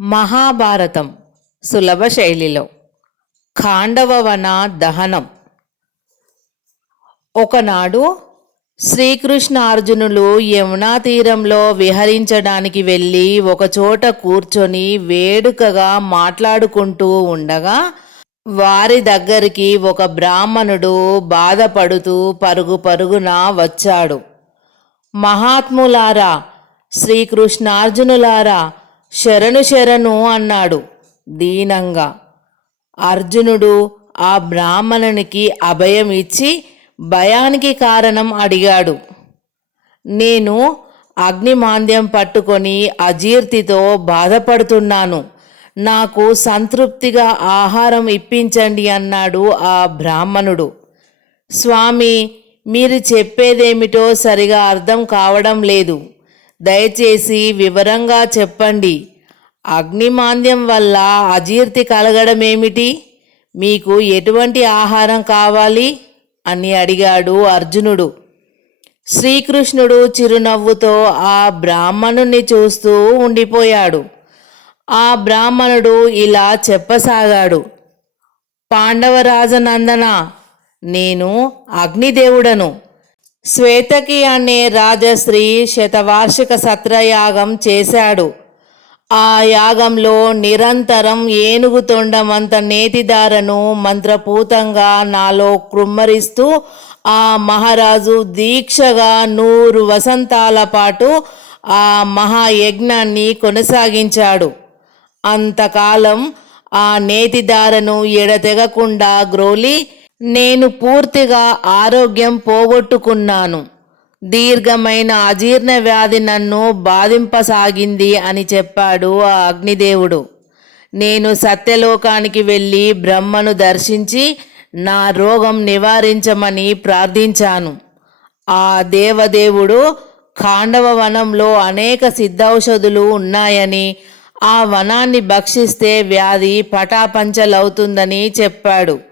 మహాభారతం సులభ శైలిలో. ఖాండవవన దహనం. ఒకనాడు శ్రీకృష్ణార్జునులు యమునా తీరంలో విహరించడానికి వెళ్ళి ఒకచోట కూర్చొని వేడుకగా మాట్లాడుకుంటూ ఉండగా వారి దగ్గరికి ఒక బ్రాహ్మణుడు బాధపడుతూ పరుగు పరుగున వచ్చాడు. మహాత్ములారా శ్రీకృష్ణార్జునులారా శరణు శరణు అన్నాడు దీనంగా. అర్జునుడు ఆ బ్రాహ్మణునికి అభయం ఇచ్చి భయానికి కారణం అడిగాడు. నేను అగ్నిమాంద్యం పట్టుకొని అజీర్తితో బాధపడుతున్నాను. నాకు సంతృప్తిగా ఆహారం ఇప్పించండి అన్నాడు ఆ బ్రాహ్మణుడు. స్వామి మీరు చెప్పేదేమిటో సరిగా అర్థం కావడం లేదు. దయచేసి వివరంగా చెప్పండి. అగ్నిమాంద్యం వల్ల అజీర్తి కలగడమేమిటి? మీకు ఎటువంటి ఆహారం కావాలి? అని అడిగాడు అర్జునుడు. శ్రీకృష్ణుడు చిరునవ్వుతో ఆ బ్రాహ్మణుణ్ణి చూస్తూ ఉండిపోయాడు. ఆ బ్రాహ్మణుడు ఇలా చెప్పసాగాడు. పాండవరాజనందన నేను అగ్నిదేవుడను. శ్వేతకి అనే రాజశ్రీ శతవార్షిక సత్రయాగం చేశాడు. ఆ యాగంలో నిరంతరం ఏనుగు తొండమంత నేతిదారను మంత్రపూతంగా నాలో కృమ్మరిస్తూ ఆ మహారాజు దీక్షగా నూరు వసంతాల పాటు ఆ మహాయజ్ఞాన్ని కొనసాగించాడు. అంతకాలం ఆ నేతిదారను ఎడతెగకుండా గ్రోలి నేను పూర్తిగా ఆరోగ్యం పోగొట్టుకున్నాను. దీర్ఘమైన అజీర్ణ వ్యాధి నన్ను బాధింపసాగింది అని చెప్పాడు ఆ అగ్నిదేవుడు. నేను సత్యలోకానికి వెళ్ళి బ్రహ్మను దర్శించి నా రోగం నివారించమని ప్రార్థించాను. ఆ దేవదేవుడు ఖాండవ వనంలో అనేక సిద్ధౌషధులు ఉన్నాయని ఆ వనాన్ని భక్షిస్తే వ్యాధి పటాపంచలవుతుందని చెప్పాడు.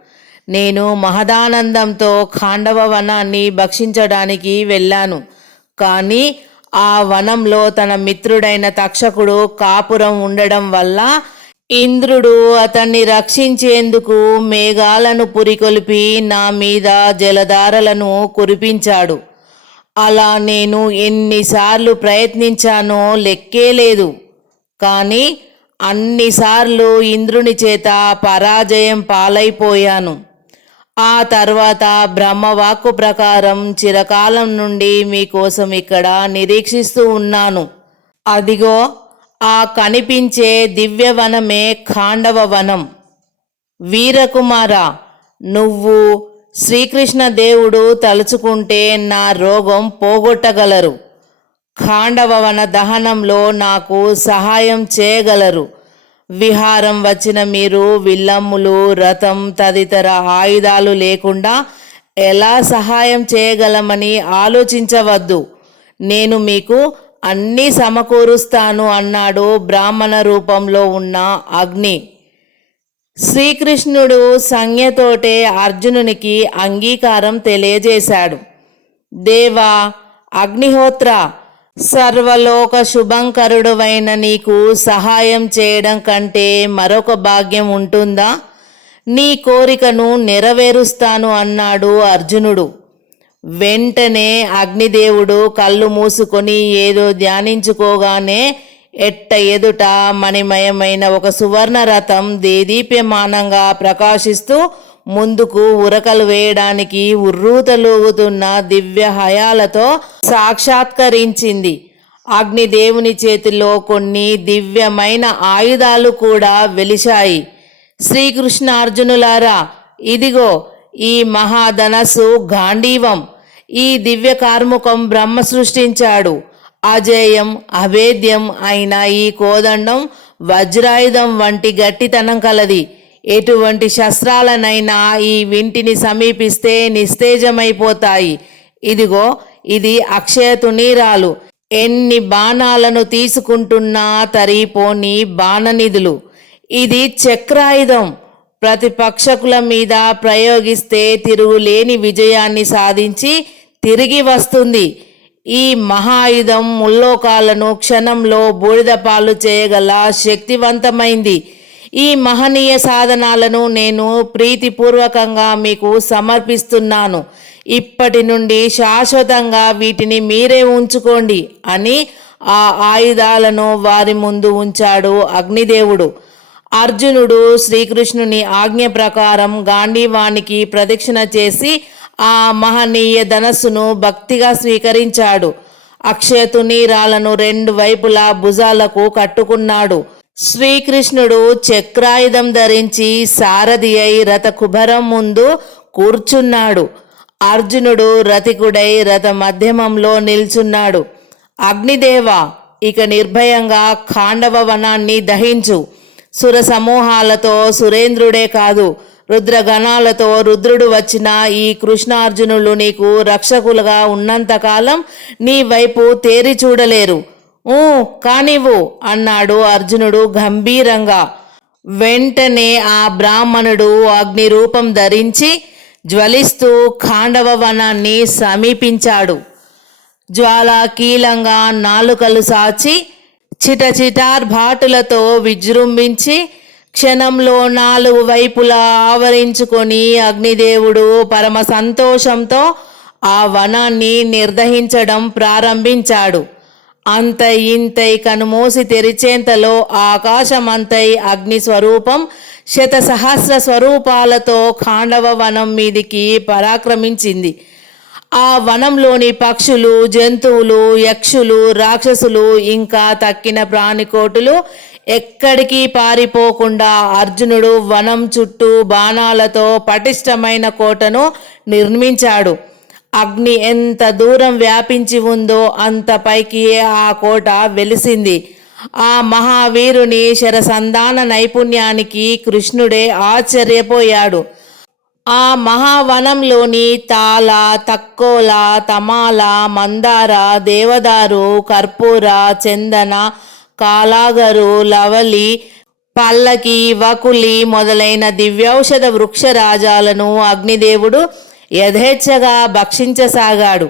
నేను మహదానందంతో ఖాండవ వనాన్ని భక్షించడానికి వెళ్ళాను. కానీ ఆ వనంలో తన మిత్రుడైన తక్షకుడు కాపురం ఉండడం వల్ల ఇంద్రుడు అతన్ని రక్షించేందుకు మేఘాలను పురికొల్పి నా మీద జలధారలను కురిపించాడు. అలా నేను ఎన్నిసార్లు ప్రయత్నించానో లెక్కే లేదు. కానీ అన్నిసార్లు ఇంద్రుని చేత పరాజయం పాలైపోయాను. ఆ తర్వాత బ్రహ్మవాక్కు ప్రకారం చిరకాలం నుండి మీకోసం ఇక్కడ నిరీక్షిస్తూ ఉన్నాను. అదిగో ఆ కనిపించే దివ్యవనమే ఖాండవ వనం. వీరకుమార నువ్వు శ్రీకృష్ణ దేవుడు తలుచుకుంటే నా రోగం పోగొట్టగలరు. ఖాండవవన దహనంలో నాకు సహాయం చేయగలరు. విహారం వచ్చిన మీరు విల్లమ్ములు రథం తదితర ఆయుధాలు లేకుండా ఎలా సహాయం చేయగలమని ఆలోచించవద్దు. నేను మీకు అన్నీ సమకూరుస్తాను అన్నాడు బ్రాహ్మణ రూపంలో ఉన్న అగ్ని. శ్రీకృష్ణుడు సంజ్ఞతోటే అర్జునునికి అంగీకారం తెలియజేశాడు. దేవా అగ్నిహోత్ర సర్వలోక శుభంకరుడువైన నీకు సహాయం చేయడం కంటే మరొక భాగ్యం ఉంటుందా? నీ కోరికను నెరవేరుస్తాను అన్నాడు అర్జునుడు. వెంటనే అగ్నిదేవుడు కళ్ళు మూసుకొని ఏదో ధ్యానించుకోగానే ఎట్ట ఎదుట మణిమయమైన ఒక సువర్ణ రథం దేదీప్యమానంగా ప్రకాశిస్తూ ముందుకు ఉరకలు వేయడానికి ఉర్రూతలూగుతున్న దివ్య హయాలతో సాక్షాత్కరించింది. అగ్నిదేవుని చేతిలో కొన్ని దివ్యమైన ఆయుధాలు కూడా వెలిశాయి. శ్రీకృష్ణార్జునులారా ఇదిగో ఈ మహాధనస్సు గాంధీవం. ఈ దివ్య కార్ముకం బ్రహ్మ సృష్టించాడు. అజేయం అభేద్యం అయిన ఈ కోదండం వజ్రాయుధం వంటి గట్టితనం కలది. ఎటువంటి శస్త్రాలనైనా ఈ వింటిని సమీపిస్తే నిస్తేజమైపోతాయి. ఇదిగో ఇది అక్షయతునీరాలు ఎన్ని బాణాలను తీసుకుంటున్నా తరిపోని బాణనిధులు. ఇది చక్రాయుధం. ప్రతిపక్షకుల మీద ప్రయోగిస్తే తిరుగులేని విజయాన్ని సాధించి తిరిగి వస్తుంది. ఈ మహాయుధం ముల్లోకాలను క్షణంలో బూడిదపాలు చేయగల శక్తివంతమైంది. ఈ మహనీయ సాధనాలను నేను ప్రీతిపూర్వకంగా మీకు సమర్పిస్తున్నాను. ఇప్పటి నుండి శాశ్వతంగా వీటిని మీరే ఉంచుకోండి అని ఆ ఆయుధాలను వారి ముందు ఉంచాడు అగ్నిదేవుడు. అర్జునుడు శ్రీకృష్ణుని ఆజ్ఞ ప్రకారం గాంధీవానికి ప్రదక్షిణ చేసి ఆ మహనీయ ధనస్సును భక్తిగా స్వీకరించాడు. అక్షయతునీరాలను రెండు వైపులా భుజాలకు కట్టుకున్నాడు. శ్రీకృష్ణుడు చక్రాయుధం ధరించి సారథి అయి రథ కుభరం ముందు కూర్చున్నాడు. అర్జునుడు రథికుడై రథ మధ్యమంలో నిల్చున్నాడు. అగ్నిదేవ ఇక నిర్భయంగా ఖాండవ వనాన్ని దహించు. సుర సమూహాలతో సురేంద్రుడే కాదు రుద్రగణాలతో రుద్రుడు వచ్చిన ఈ కృష్ణార్జునులు నీకు రక్షకులుగా ఉన్నంతకాలం నీ వైపు తేరి చూడలేరు. ఊ కానివ్వు అన్నాడు అర్జునుడు గంభీరంగా. వెంటనే ఆ బ్రాహ్మణుడు అగ్ని రూపం ధరించి జ్వలిస్తూ ఖాండవ వనాన్ని సమీపించాడు జ్వాలాకీలంగా నాలుకలు సాచి చిటచిటార్భాటులతో విజృంభించి క్షణంలో నాలుగు వైపులా ఆవరించుకొని అగ్నిదేవుడు పరమ సంతోషంతో ఆ వనాన్ని నిర్దహించడం ప్రారంభించాడు. అంతై ఇంతై కనుమూసి తెరిచేంతలో ఆకాశమంతై అగ్ని స్వరూపం శత సహస్ర స్వరూపాలతో ఖాండవ వనం మీదికి పరాక్రమించింది. ఆ వనంలోని పక్షులు జంతువులు యక్షులు రాక్షసులు ఇంకా తక్కిన ప్రాణికోటులు ఎక్కడికి పారిపోకుండా అర్జునుడు వనం చుట్టూ బాణాలతో పటిష్టమైన కోటను నిర్మించాడు. అగ్ని ఎంత దూరం వ్యాపించి ఉందో అంత పైకి ఆ కోట వెలిసింది. ఆ మహావీరుని శరసంధాన నైపుణ్యానికి కృష్ణుడే ఆశ్చర్యపోయాడు. ఆ మహావనంలోని తాళ తక్కోల తమాల మందార దేవదారు కర్పూర చందన కాలాగరు లవలి పల్లకి వకులి మొదలైన దివ్యౌషధ వృక్షరాజాలను అగ్నిదేవుడు యథేచ్ఛగా భక్షించసాగాడు.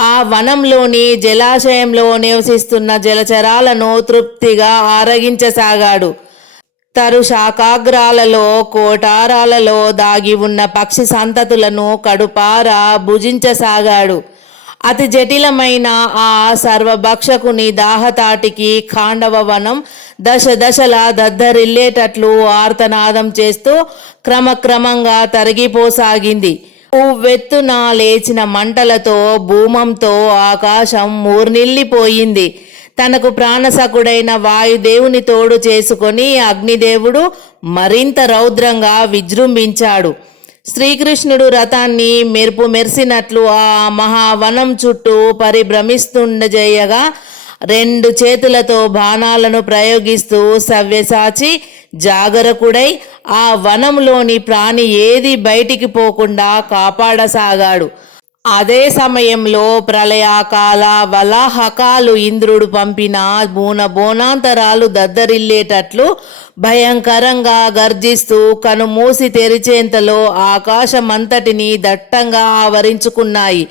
ఆ వనంలోని జలాశయంలో నివసిస్తున్న జలచరాలను తృప్తిగా ఆరగించసాగాడు. తరు శాకాగ్రాలలో కోటారాలలో దాగి ఉన్న పక్షి సంతతులను కడుపార భుజించసాగాడు. అతి జటిలమైన ఆ సర్వభక్షకుని దాహతాటికి ఖాండవ వనం దశ దశల దద్దరిల్లేటట్లు ఆర్తనాదం చేస్తూ క్రమక్రమంగా తరిగిపోసాగింది. ఉవ్వెత్తున లేచిన మంటలతో భూమంతో ఆకాశం మూర్నిల్లిపోయింది తనకు ప్రాణసకుడైన వాయుదేవుని తోడు చేసుకొని అగ్నిదేవుడు మరింత రౌద్రంగా విజృంభించాడు. శ్రీకృష్ణుడు రథాన్ని మెరుపు మెరిసినట్లు ఆ మహావనం చుట్టూ పరిభ్రమిస్తుండజేయగా రెండు చేతులతో బాణాలను ప్రయోగిస్తూ సవ్యసాచి జాగరకుడై ఆ వనంలోని ప్రాణి ఏది బయటికి పోకుండా కాపాడసాగాడు. అదే సమయంలో ప్రళయాకాల వలాహకాలు ఇంద్రుడు పంపిన బూన బోనాంతరాలు దద్దరిల్లేటట్లు భయంకరంగా గర్జిస్తూ కనుమూసి తెరిచేంతలో ఆకాశమంతటిని దట్టంగా ఆవరించుకున్నాయి.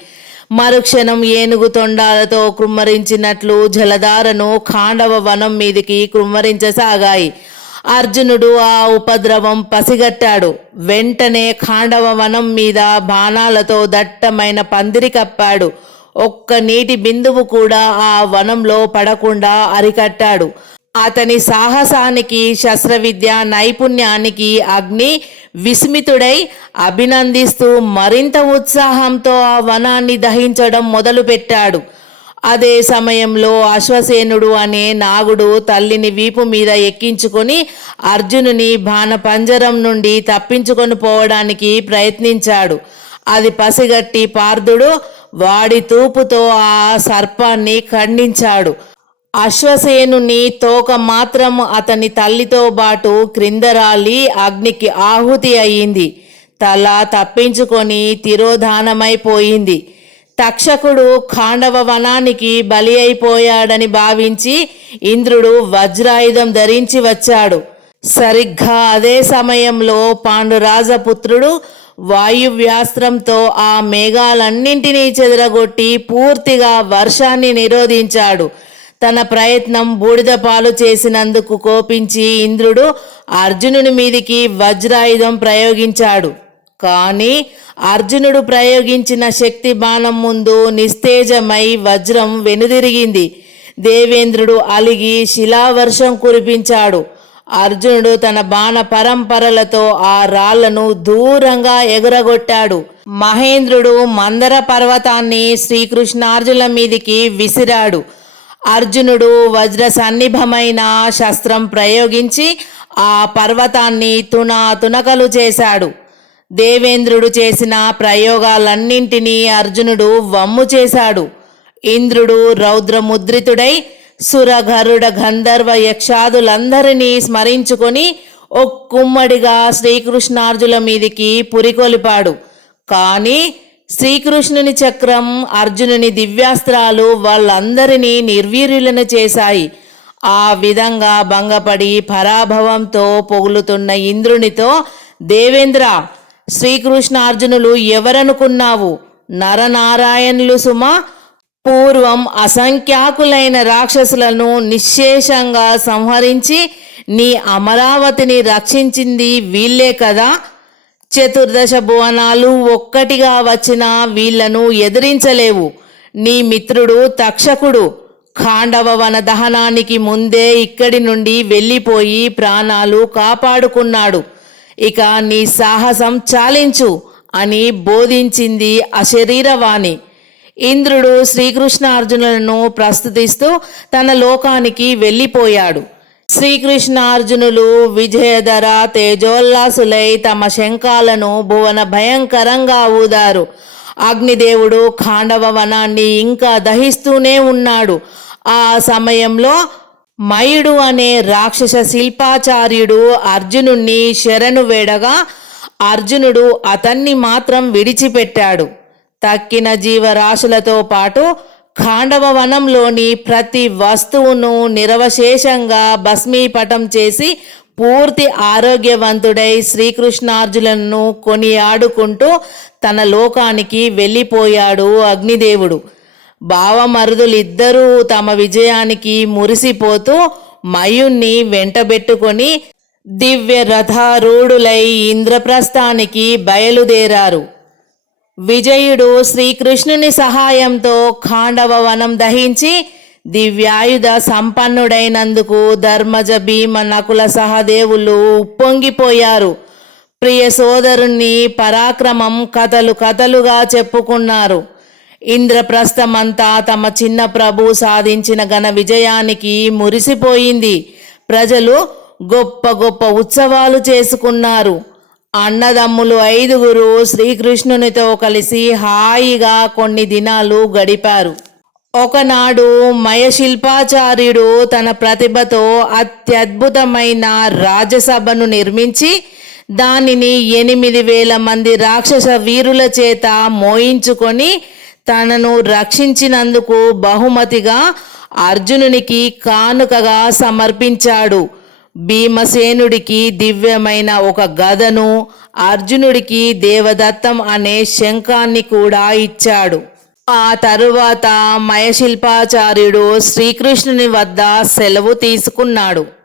మరుక్షణం ఏనుగు తొండాలతో కృమ్మరించినట్లు జలధారను ఖాండవ వనం మీదికి కృమ్మరించసాగాయి. అర్జునుడు ఆ ఉపద్రవం పసిగట్టాడు. వెంటనే ఖాండవ వనం మీద బాణాలతో దట్టమైన పందిరి కప్పాడు. ఒక్క నీటి బిందువు కూడా ఆ వనంలో పడకుండా అరికట్టాడు. అతని సాహసానికి శస్త్రవిద్య నైపుణ్యానికి అగ్ని విస్మితుడై అభినందిస్తూ మరింత ఉత్సాహంతో ఆ వనాన్ని దహించడం మొదలుపెట్టాడు. అదే సమయంలో అశ్వసేనుడు అనే నాగుడు తల్లిని వీపు మీద ఎక్కించుకొని అర్జునుని బాణపంజరం నుండి తప్పించుకొని పోవడానికి ప్రయత్నించాడు. అది పసిగట్టి పార్థుడు వాడి తూపుతో ఆ సర్పాన్ని ఖండించాడు. అశ్వసేనుని తోక మాత్రం అతని తల్లితో పాటు క్రిందరాలి అగ్నికి ఆహుతి అయింది తల తప్పించుకొని తిరోధానమైపోయింది. తక్షకుడు ఖాండవ వనానికి బలి అయిపోయాడని భావించి ఇంద్రుడు వజ్రాయుధం ధరించి వచ్చాడు. సరిగ్గా అదే సమయంలో పాండురాజపుత్రుడు వాయువ్యాస్త్రంతో ఆ మేఘాలన్నింటినీ చెదరగొట్టి పూర్తిగా వర్షాన్ని నిరోధించాడు. తన ప్రయత్నం బూడిద పాలు చేసినందుకు కోపించి ఇంద్రుడు అర్జునుని మీదికి వజ్రాయుధం ప్రయోగించాడు. కానీ అర్జునుడు ప్రయోగించిన శక్తి బాణం ముందు నిస్తేజమై వజ్రం వెనుదిరిగింది. దేవేంద్రుడు అలిగి శిలావర్షం కురిపించాడు. అర్జునుడు తన బాణ పరంపరలతో ఆ రాళ్ళను దూరంగా ఎగురగొట్టాడు. మహేంద్రుడు మందర పర్వతాన్ని శ్రీకృష్ణార్జుల మీదికి విసిరాడు. అర్జునుడు వజ్ర సన్నిభమైన శస్త్రం ప్రయోగించి ఆ పర్వతాన్ని తునా తునకలు చేశాడు. దేవేంద్రుడు చేసిన ప్రయోగాలన్నింటినీ అర్జునుడు వమ్ము చేశాడు. ఇంద్రుడు రౌద్రముద్రితుడై సురగరుడ గంధర్వ యక్షాదులందరినీ స్మరించుకొని ఒక్కుమ్మడిగా శ్రీకృష్ణార్జుల మీదికి పురికొలిపాడు. కానీ శ్రీకృష్ణుని చక్రం అర్జునుని దివ్యాస్త్రాలు వాళ్ళందరినీ నిర్వీర్యులను చేశాయి. ఆ విధంగా భంగపడి పరాభవంతో పొగులుతున్న ఇంద్రునితో దేవేంద్ర శ్రీకృష్ణార్జునులు ఎవరనుకున్నావు? నరనారాయణులు సుమ పూర్వం అసంఖ్యాకులైన రాక్షసులను నిశ్శేషంగా సంహరించి నీ అమరావతిని రక్షించింది వీళ్ళే కదా? చతుర్దశ భువనాలు ఒక్కటిగా వచ్చిన వీళ్ళను ఎదిరించలేవు. నీ మిత్రుడు తక్షకుడు. ఖాండవ వన దహనానికి ముందే ఇక్కడి నుండి వెళ్ళిపోయి ప్రాణాలు కాపాడుకున్నాడు. ఇక నీ సాహసం చాలించు అని బోధించింది అశరీరవాణి. ఇంద్రుడు శ్రీకృష్ణార్జునులను ప్రస్తుతిస్తూ తన లోకానికి వెళ్ళిపోయాడు. శ్రీకృష్ణార్జునులు విజయధర తేజోల్లాసులై తమ శంఖాలను భువన భయంకరంగా ఊదారు. అగ్నిదేవుడు ఖాండవ వనాన్ని ఇంకా దహిస్తూనే ఉన్నాడు. ఆ సమయంలో మయుడు అనే రాక్షస శిల్పాచార్యుడు అర్జునుణ్ణి శరణు వేడగా అర్జునుడు అతన్ని మాత్రం విడిచిపెట్టాడు. తక్కిన జీవరాశులతో పాటు ఖాండవ వనంలోని ప్రతి వస్తువును నిరవశేషంగా భస్మీపటం చేసి పూర్తి ఆరోగ్యవంతుడై శ్రీకృష్ణార్జులను కొనియాడుకుంటూ తన లోకానికి వెళ్ళిపోయాడు అగ్నిదేవుడు. బావమరుదులిద్దరూ తమ విజయానికి మురిసిపోతూ మయుణ్ణి వెంటబెట్టుకొని దివ్య రథారూఢులై ఇంద్రప్రస్థానికి బయలుదేరారు. విజయుడు శ్రీకృష్ణుని సహాయంతో ఖాండవ వనం దహించి దివ్యాయుధ సంపన్నుడైనందుకు ధర్మజ భీమ నకుల సహదేవులు ఉప్పొంగిపోయారు. ప్రియ సోదరుణ్ణి పరాక్రమం కథలు కథలుగా చెప్పుకున్నారు. ఇంద్రప్రస్థమంతా తమ చిన్న ప్రభు సాధించిన ఘన విజయానికి మురిసిపోయింది. ప్రజలు గొప్ప గొప్ప ఉత్సవాలు చేసుకున్నారు. అన్నదమ్ములు ఐదుగురు శ్రీకృష్ణునితో కలిసి హాయిగా కొన్ని దినాలు గడిపారు. ఒకనాడు మయశిల్పాచార్యుడు తన ప్రతిభతో అత్యద్భుతమైన రాజసభను నిర్మించి దానిని ఎనిమిది వేల మంది రాక్షస వీరుల చేత మోయించుకొని తనను రక్షించినందుకు బహుమతిగా అర్జునునికి కానుకగా సమర్పించాడు. భీమసేనుడికి దివ్యమైన ఒక గదను అర్జునుడికి దేవదత్తం అనే శంఖాన్ని కూడా ఇచ్చాడు. ఆ తరువాత మయశిల్పాచార్యుడు శ్రీకృష్ణుని వద్ద సెలవు తీసుకున్నాడు.